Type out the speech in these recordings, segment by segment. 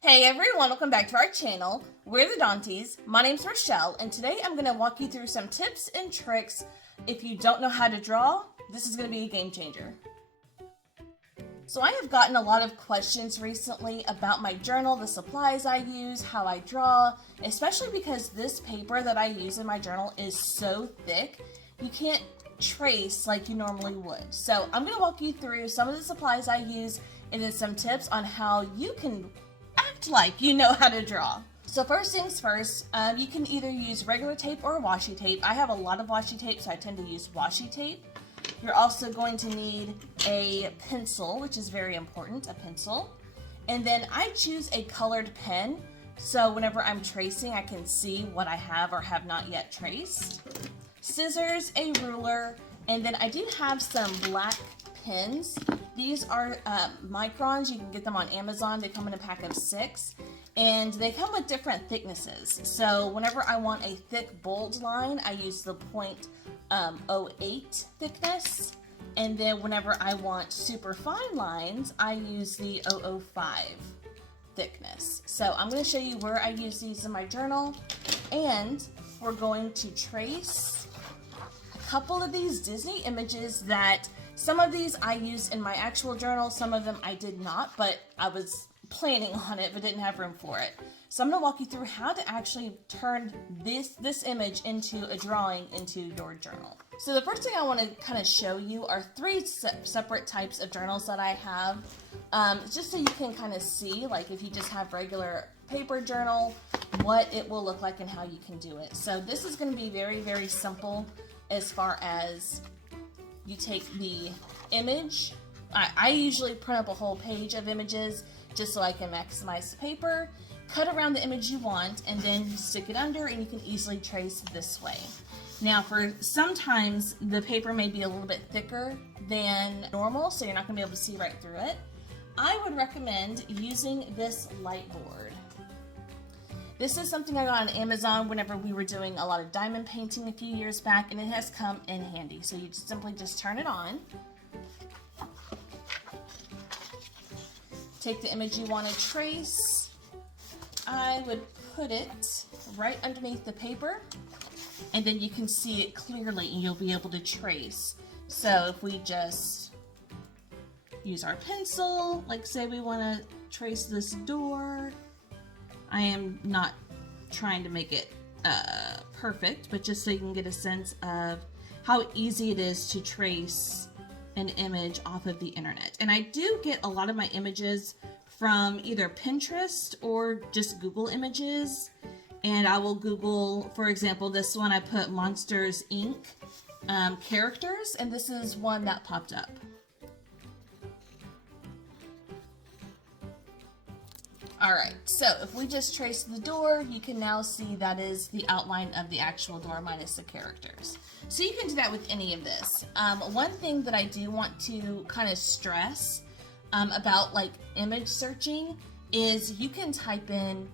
Hey everyone, welcome back to our channel. We're the Dawnties. My name's Richele, and today I'm going to walk you through some tips and tricks. If you don't know how to draw, this is going to be a game changer. So I have gotten a lot of questions recently about my journal, the supplies I use, how I draw, especially because this paper that I use in my journal is so thick, you can't trace like you normally would. So I'm going to walk you through some of the supplies I use and then some tips on how you can act like you know how to draw. So first things first, you can either use regular tape or washi tape. I have a lot of washi tape, so I tend to use washi tape. You're also going to need a pencil, which is very important, a pencil. And then I choose a colored pen, so whenever I'm tracing, I can see what I have or have not yet traced. Scissors, a ruler, and then I do have some black pens. These are microns. You can get them on Amazon. They come in a pack of 6, and they come with different thicknesses. So whenever I want a thick bold line, I use the .08 thickness, and then whenever I want super fine lines, I use the 005 thickness. So I'm going to show you where I use these in my journal, and we're going to trace a couple of these Disney images that some of these I used in my actual journal, some of them I did not, but I was planning on it but didn't have room for it. So I'm going to walk you through how to actually turn this image into a drawing into your journal. So the first thing I want to kind of show you are 3 separate types of journals that I have, just so you can kind of see, like if you just have regular paper journal, what it will look like and how you can do it. So this is going to be very, very simple as far as you take the image. I usually print up a whole page of images just so I can maximize the paper. Cut around the image you want, and then you stick it under, and you can easily trace this way. Now, for sometimes the paper may be a little bit thicker than normal, so you're not going to be able to see right through it. I would recommend using this light board. This is something I got on Amazon whenever we were doing a lot of diamond painting a few years back, and it has come in handy. So you simply just turn it on. Take the image you want to trace. I would put it right underneath the paper, and then you can see it clearly and you'll be able to trace. So if we just use our pencil, like say we want to trace this door. I am not trying to make it perfect, but just so you can get a sense of how easy it is to trace an image off of the internet. And I do get a lot of my images from either Pinterest or just Google Images. And I will Google, for example, this one I put Monsters Inc. Characters, and this is one that popped up. Alright, so if we just trace the door, you can now see that is the outline of the actual door minus the characters. So you can do that with any of this. One thing that I do want to kind of stress about like image searching is you can type in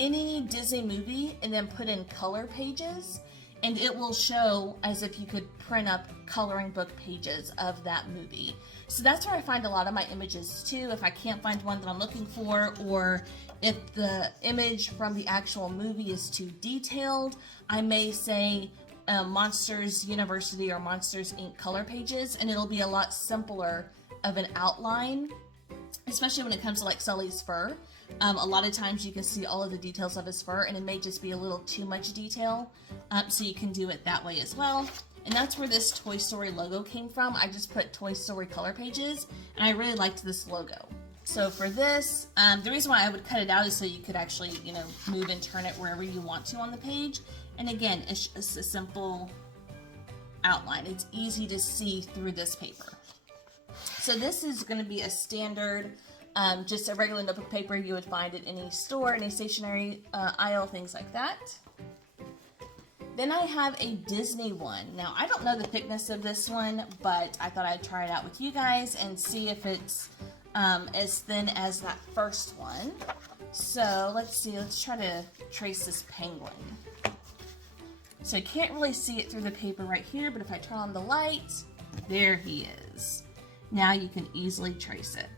any Disney movie and then put in color pages, and it will show as if you could print up coloring book pages of that movie. So that's where I find a lot of my images too. If I can't find one that I'm looking for, or if the image from the actual movie is too detailed, I may say Monsters University or Monsters Inc. color pages, and it'll be a lot simpler of an outline, especially when it comes to like Sully's fur. A lot of times you can see all of the details of his fur, and it may just be a little too much detail, so you can do it that way as well. And that's where this Toy Story logo came from. I just put Toy Story color pages, and I really liked this logo. So for this, the reason why I would cut it out is so you could actually, move and turn it wherever you want to on the page. And again, it's just a simple outline. It's easy to see through this paper. So this is going to be a standard, just a regular notebook paper you would find at any store, any stationery aisle, things like that. Then I have a Disney one. Now, I don't know the thickness of this one, but I thought I'd try it out with you guys and see if it's as thin as that first one. So let's see, let's try to trace this penguin. So you can't really see it through the paper right here, but if I turn on the light, there he is. Now you can easily trace it.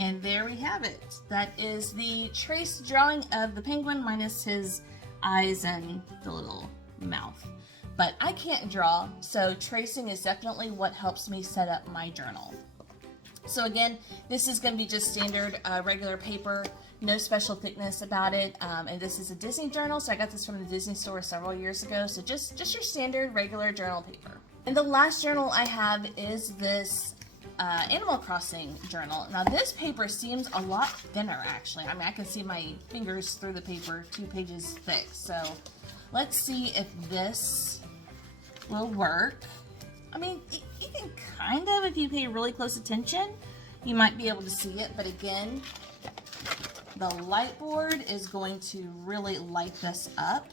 And there we have it. That is the trace drawing of the penguin minus his eyes and the little mouth. But I can't draw, so tracing is definitely what helps me set up my journal. So again, this is going to be just standard regular paper, no special thickness about it. And this is a Disney journal, so I got this from the Disney store several years ago. So just your standard regular journal paper. And the last journal I have is this Animal Crossing journal. Now this paper seems a lot thinner actually. I mean, I can see my fingers through the paper, 2 pages thick. So let's see if this will work. I mean, you can kind of, if you pay really close attention, you might be able to see it. But again, the light board is going to really light this up.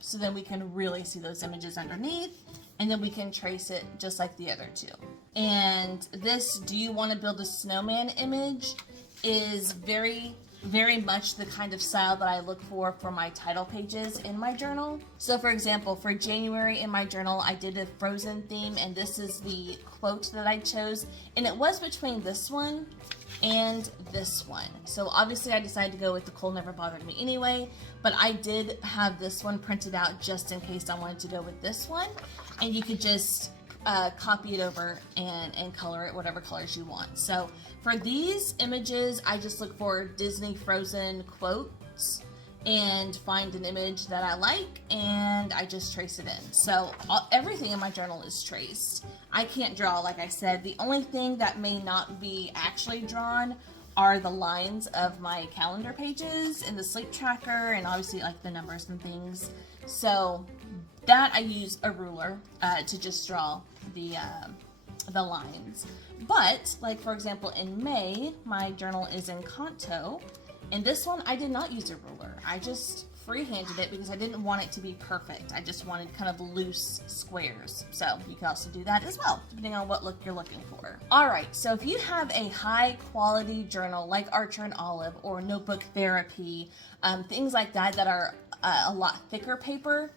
So then we can really see those images underneath. And then we can trace it just like the other two. And this "Do you want to build a snowman" image is very, very much the kind of style that I look for my title pages in my journal. So for example, for January in my journal, I did a Frozen theme, and this is the quote that I chose. And it was between this one and this one. So obviously I decided to go with "The cold never bothered me" anyway, but I did have this one printed out just in case I wanted to go with this one. And you could just copy it over and color it whatever colors you want. So for these images, I just look for Disney Frozen quotes and find an image that I like, and I just trace it in. So everything in my journal is traced. I can't draw, like I said. The only thing that may not be actually drawn are the lines of my calendar pages and the sleep tracker, and obviously like the numbers and things. So that I use a ruler to just draw the lines. But like for example in May, my journal is in Kanto, and this one I did not use a ruler. I just freehanded it because I didn't want it to be perfect. I just wanted kind of loose squares. So you can also do that as well, depending on what look you're looking for. Alright, so if you have a high quality journal like Archer and Olive or Notebook Therapy, things like that that are a lot thicker paper,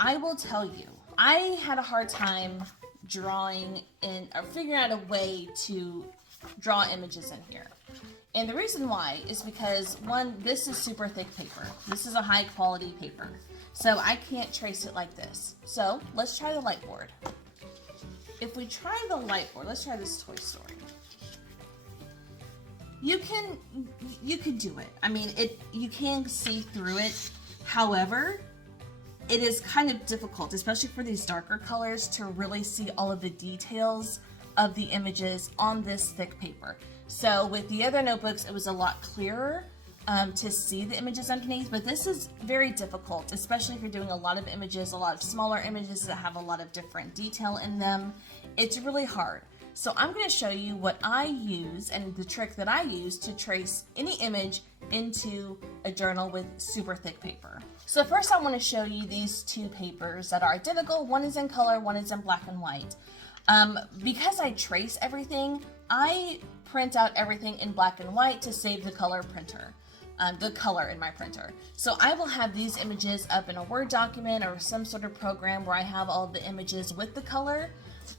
I will tell you, I had a hard time drawing in or figuring out a way to draw images in here. And the reason why is because, one, this is super thick paper. This is a high quality paper. So I can't trace it like this. So let's try the light board. If we try the light board, let's try this Toy Story. You could do it. I mean, you can see through it. However, it is kind of difficult, especially for these darker colors, to really see all of the details of the images on this thick paper. So with the other notebooks, it was a lot clearer to see the images underneath, but this is very difficult, especially if you're doing a lot of images, a lot of smaller images that have a lot of different detail in them. It's really hard. So I'm going to show you what I use and the trick that I use to trace any image into a journal with super thick paper. So first I want to show you these two papers that are identical. One is in color, one is in black and white. Because I trace everything, I print out everything in black and white to save the color printer, the color in my printer. So I will have these images up in a Word document or some sort of program where I have all the images with the color,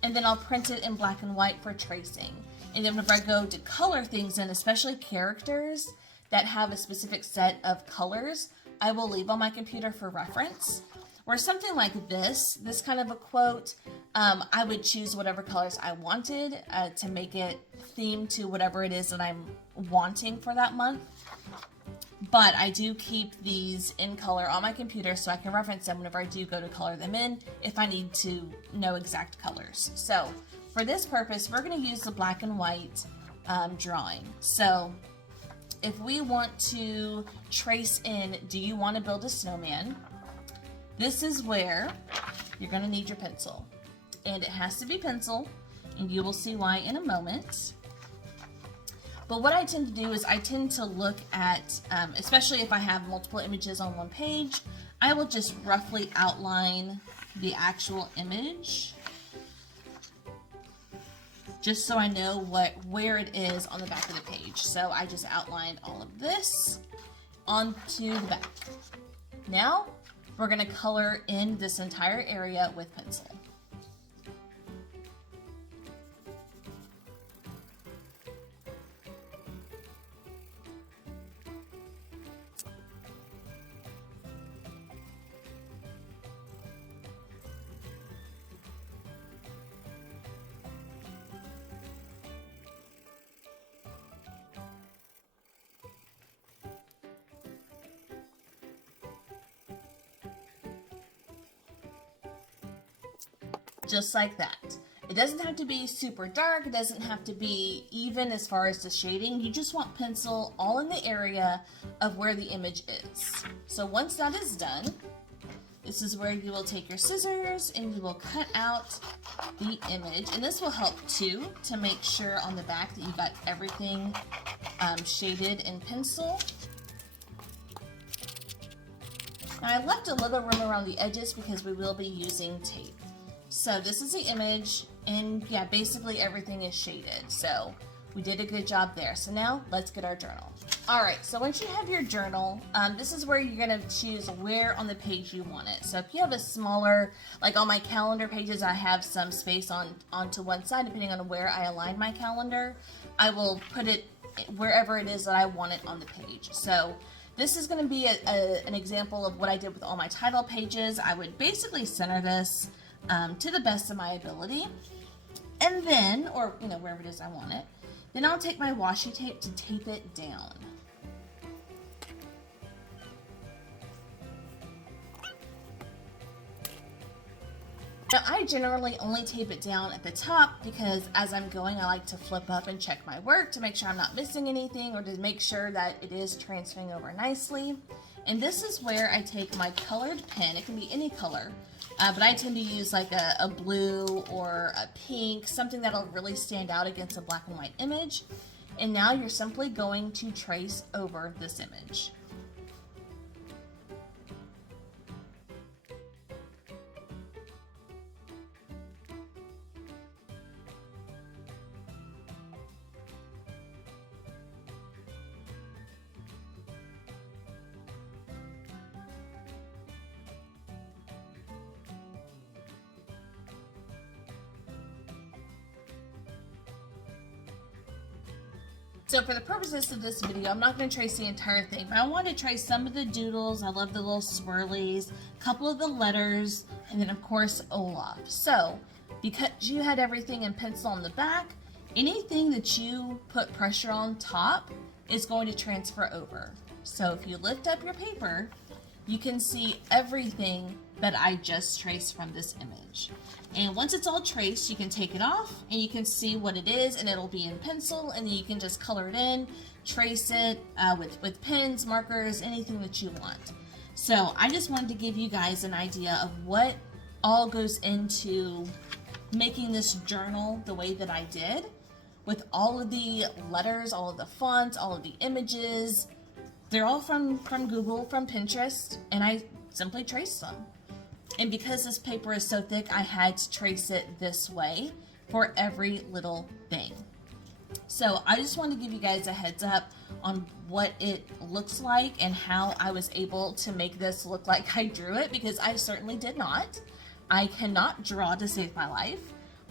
and then I'll print it in black and white for tracing. And then whenever I go to color things in, especially characters that have a specific set of colors, I will leave on my computer for reference. Or something like this kind of a quote, I would choose whatever colors I wanted to make it themed to whatever it is that I'm wanting for that month. But I do keep these in color on my computer so I can reference them whenever I do go to color them in if I need to know exact colors. So for this purpose, we're going to use the black and white drawing. So if we want to trace in "Do you want to build a snowman?", this is where you're going to need your pencil. And it has to be pencil, and you will see why in a moment. But what I tend to do is I tend to look at, especially if I have multiple images on one page, I will just roughly outline the actual image, just so I know where it is on the back of the page. So I just outlined all of this onto the back. Now we're going to color in this entire area with pencil. just like that. It doesn't have to be super dark, it doesn't have to be even as far as the shading. You just want pencil all in the area of where the image is. So once that is done, this is where you will take your scissors and you will cut out the image. And this will help too, to make sure on the back that you got everything shaded in pencil. Now I left a little room around the edges because we will be using tape. So this is the image, and yeah, basically everything is shaded. So we did a good job there. So now let's get our journal. All right, so once you have your journal, this is where you're gonna choose where on the page you want it. So if you have a smaller, like on my calendar pages, I have some space onto one side, depending on where I align my calendar. I will put it wherever it is that I want it on the page. So this is gonna be an example of what I did with all my title pages. I would basically center this to the best of my ability. And then, or you know, wherever it is I want it, then I'll take my washi tape to tape it down. Now I generally only tape it down at the top because as I'm going I like to flip up and check my work to make sure I'm not missing anything or to make sure that it is transferring over nicely. And this is where I take my colored pen, it can be any color, but I tend to use like a blue or a pink, something that'll really stand out against a black and white image. And now you're simply going to trace over this image. So for the purposes of this video, I'm not going to trace the entire thing, but I want to trace some of the doodles. I love the little swirlies, a couple of the letters, and then of course Olaf. So because you had everything in pencil on the back, anything that you put pressure on top is going to transfer over. So if you lift up your paper, you can see everything that I just traced from this image. And once it's all traced, you can take it off and you can see what it is, and it'll be in pencil, and then you can just color it in, trace it with pens, markers, anything that you want. So I just wanted to give you guys an idea of what all goes into making this journal the way that I did, with all of the letters, all of the fonts, all of the images. They're all from Google, from Pinterest, and I simply traced them. And because this paper is so thick, I had to trace it this way for every little thing. So I just wanted to give you guys a heads up on what it looks like and how I was able to make this look like I drew it, because I certainly did not. I cannot draw to save my life,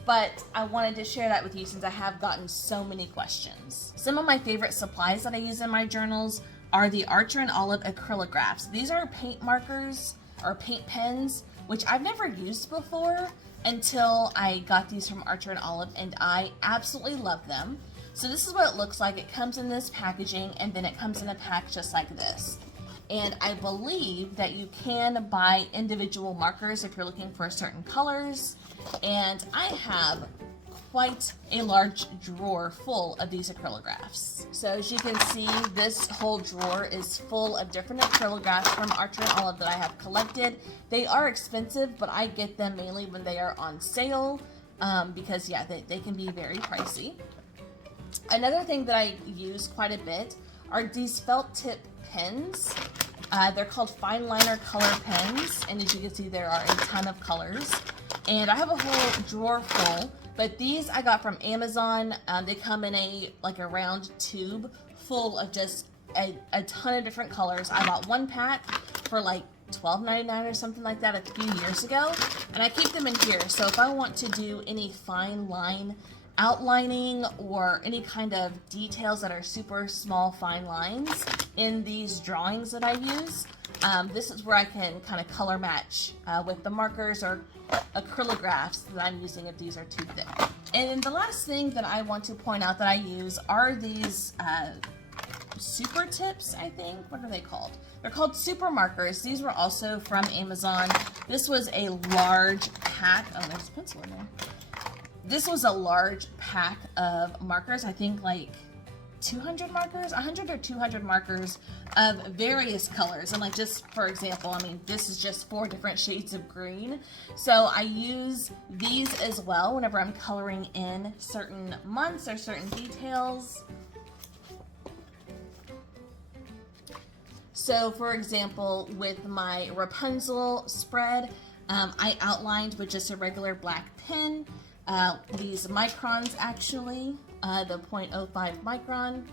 but I wanted to share that with you since I have gotten so many questions. Some of my favorite supplies that I use in my journals are the Archer and Olive acrylographs. These are paint markers or paint pens, which I've never used before until I got these from Archer and Olive, and I absolutely love them. So this is what it looks like. It comes in this packaging, and then it comes in a pack just like this. And I believe that you can buy individual markers if you're looking for certain colors. And I have quite a large drawer full of these acrylographs. So as you can see, this whole drawer is full of different acrylographs from Archer and Olive that I have collected. They are expensive, but I get them mainly when they are on sale because yeah, they can be very pricey. Another thing that I use quite a bit are these felt tip pens. They're called fine liner color pens, and as you can see, there are a ton of colors. And I have a whole drawer full, but these I got from Amazon. They come in a round tube full of just a ton of different colors. I bought one pack for like $12.99 or something like that a few years ago, and I keep them in here. So if I want to do any fine line outlining or any kind of details that are super small fine lines in these drawings that I use, this is where I can kind of color match with the markers or acrylographs that I'm using if these are too thick. And then the last thing that I want to point out that I use are these super tips, I think. What are they called? They're called super markers. These were also from Amazon. This was a large pack. Oh, there's a pencil in there. This was a large pack of markers. I think like 200 markers, 100 or 200 markers of various colors. And like, just for example, I mean, this is just 4 different shades of green. So I use these as well whenever I'm coloring in certain months or certain details. So for example, with my Rapunzel spread, I outlined with just a regular black pen, these microns actually, the 0.05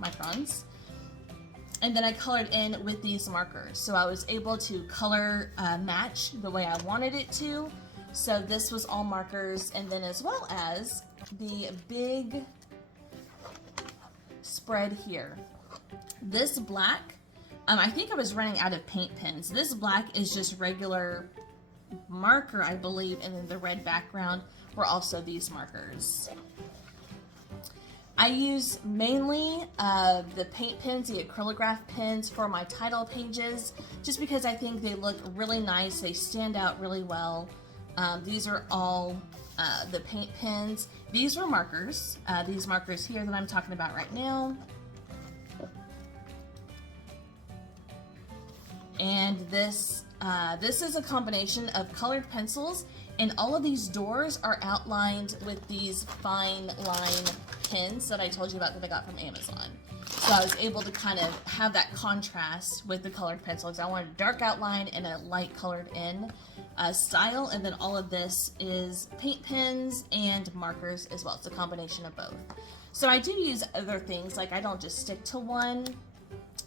microns. And then I colored in with these markers. So I was able to color match the way I wanted it to. So this was all markers, and then as well as the big spread here. This black, I think I was running out of paint pens. This black is just regular marker, I believe, and then the red background were also these markers. I use mainly the paint pens, the acrylograph pens for my title pages, just because I think they look really nice. They stand out really well. These are all the paint pens. These were markers, these markers here that I'm talking about right now. And this is a combination of colored pencils, and all of these doors are outlined with these fine line pens that I told you about that I got from Amazon. So I was able to kind of have that contrast with the colored pencils. I wanted a dark outline and a light colored in style, and then all of this is paint pens and markers as well. It's a combination of both. So I do use other things, like I don't just stick to one,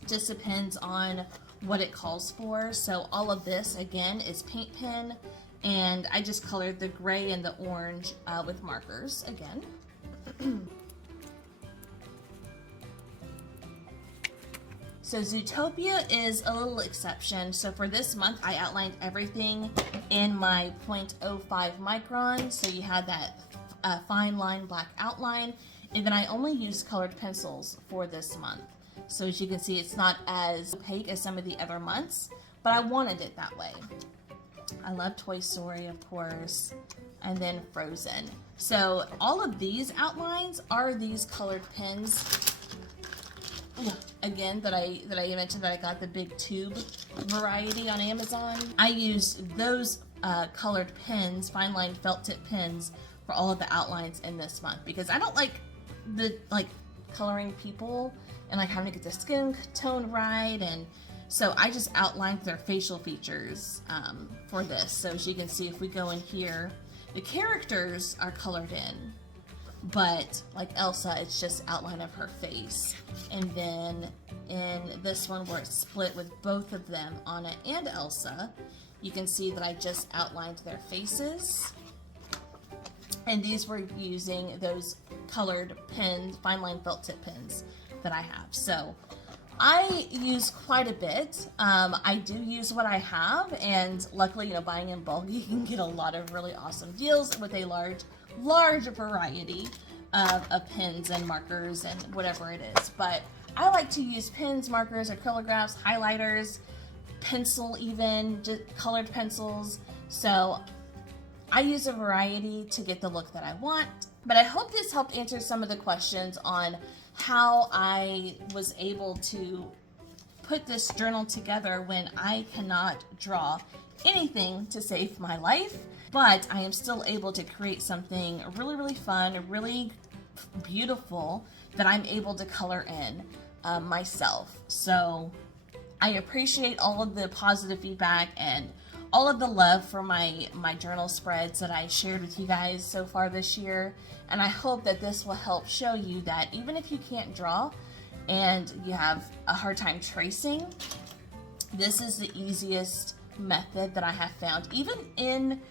just depends on what it calls for. So all of this again is paint pen, and I just colored the gray and the orange with markers again. So Zootopia is a little exception. So for this month, I outlined everything in my 0.05 micron. So you had that fine line black outline, and then I only used colored pencils for this month. So as you can see, it's not as opaque as some of the other months, but I wanted it that way. I love Toy Story, of course, and then Frozen. So all of these outlines are these colored pens. Again, that I mentioned that I got the big tube variety on Amazon. I used those colored pens, fine line felt tip pens, for all of the outlines in this month, because I don't like coloring people and like having to get the skin tone right, and so I just outlined their facial features for this. So as you can see, if we go in here, the characters are colored in, but like Elsa, it's just outline of her face. And then in this one where it's split with both of them, Anna and Elsa, you can see that I just outlined their faces. And these were using those colored pens, fine line felt tip pens that I have. So I use quite a bit. I do use what I have, and luckily, you know, buying in bulk, you can get a lot of really awesome deals with a large variety of pens and markers and whatever it is. But I like to use pens, markers, acrylographs, highlighters, pencil even, just colored pencils. So I use a variety to get the look that I want. But I hope this helped answer some of the questions on how I was able to put this journal together when I cannot draw anything to save my life, but I am still able to create something really, really fun, really beautiful that I'm able to color in myself. So I appreciate all of the positive feedback and all of the love for my journal spreads that I shared with you guys so far this year. And I hope that this will help show you that even if you can't draw and you have a hard time tracing, this is the easiest method that I have found. Even in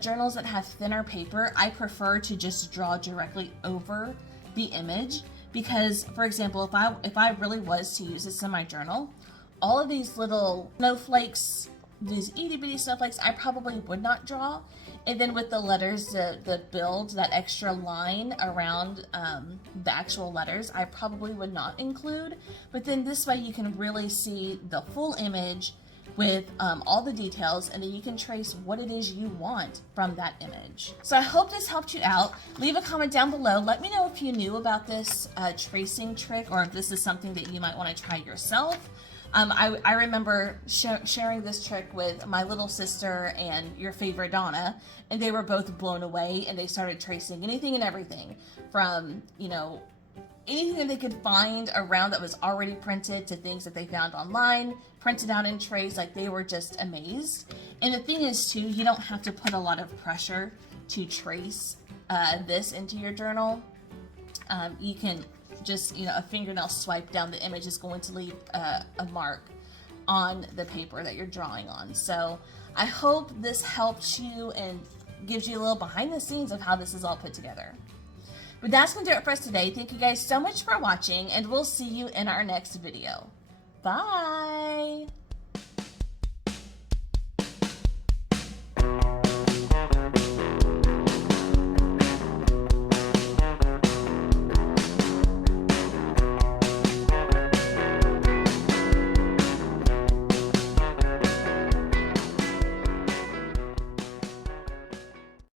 journals that have thinner paper, I prefer to just draw directly over the image, because, for example, if I really was to use this in my journal, all of these little snowflakes, these itty bitty snowflakes, I probably would not draw. And then with the letters, the build, that extra line around the actual letters, I probably would not include. But then this way you can really see the full image with all the details, and then you can trace what it is you want from that image. So I hope this helped you out. Leave a comment down below. Let me know if you knew about this tracing trick, or if this is something that you might want to try yourself. I remember sharing this trick with my little sister and your favorite Donna, and they were both blown away, and they started tracing anything and everything from, you know, anything that they could find around that was already printed to things that they found online, printed out in trays. Like, they were just amazed. And the thing is too, you don't have to put a lot of pressure to trace this into your journal. You can just, you know, a fingernail swipe down the image is going to leave a mark on the paper that you're drawing on. So I hope this helps you and gives you a little behind the scenes of how this is all put together. But that's going to do it for us today. Thank you guys so much for watching, and we'll see you in our next video. Bye!